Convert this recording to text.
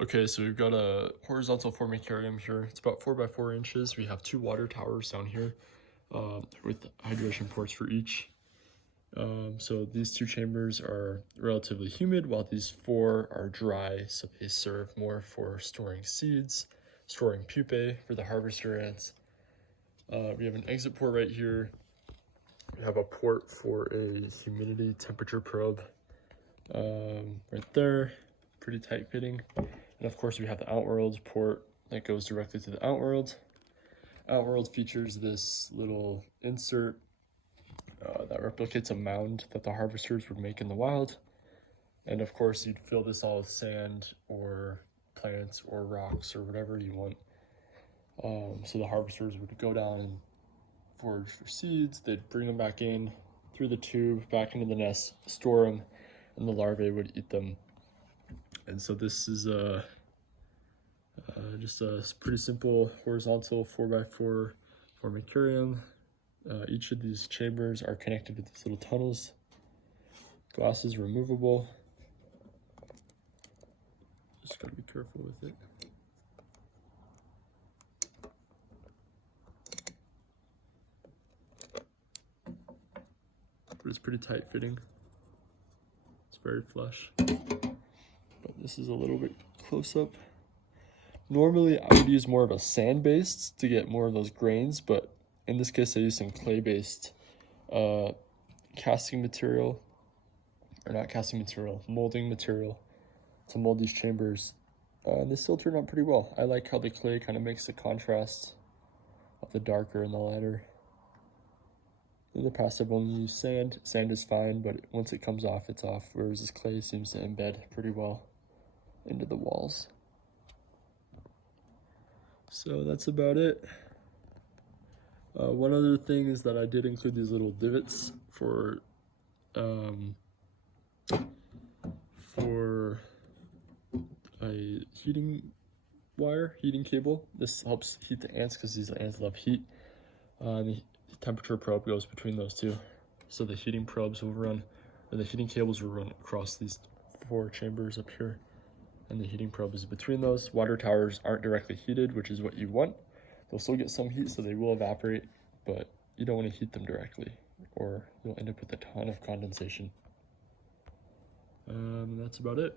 Okay, so we've got a horizontal formicarium here. It's about 4 by 4 inches. We have 2 water towers down here with hydration ports for each. So these 2 chambers are relatively humid while these 4 are dry. So they serve more for storing seeds, storing pupae for the harvester ants. We have an exit port right here. We have a port for a humidity temperature probe right there, pretty tight fitting. And of course we have the Outworld port that goes directly to the Outworld. Outworld features this little insert that replicates a mound that the harvesters would make in the wild. And of course you'd fill this all with sand or plants or rocks or whatever you want. So the harvesters would go down and forage for seeds. They'd bring them back in through the tube, back into the nest, store them, and the larvae would eat them. And so this is just a pretty simple horizontal 4 by 4 formicarium. Each of these chambers are connected with these little tunnels. Glass is removable. Just gotta be careful with it. But it's pretty tight fitting. It's very flush. But this is a little bit close up. Normally I would use more of a sand based to get more of those grains, but in this case I used some clay based casting material, or not casting material, molding material to mold these chambers. And they still turned out pretty well. I like how the clay kind of makes the contrast of the darker and the lighter. In the past I've only used sand. Sand is fine, but once it comes off, it's off, whereas this clay seems to embed pretty well into the walls. So that's about it. One other thing is that I did include these little divots for a heating wire, heating cable. This helps heat the ants because these ants love heat. The temperature probe goes between those 2. So the heating probes will run, or the heating cables will run across these 4 chambers up here. And the heating probe is between those. Water towers aren't directly heated, which is what you want. They'll still get some heat, so they will evaporate, but you don't want to heat them directly, or you'll end up with a ton of condensation. That's about it.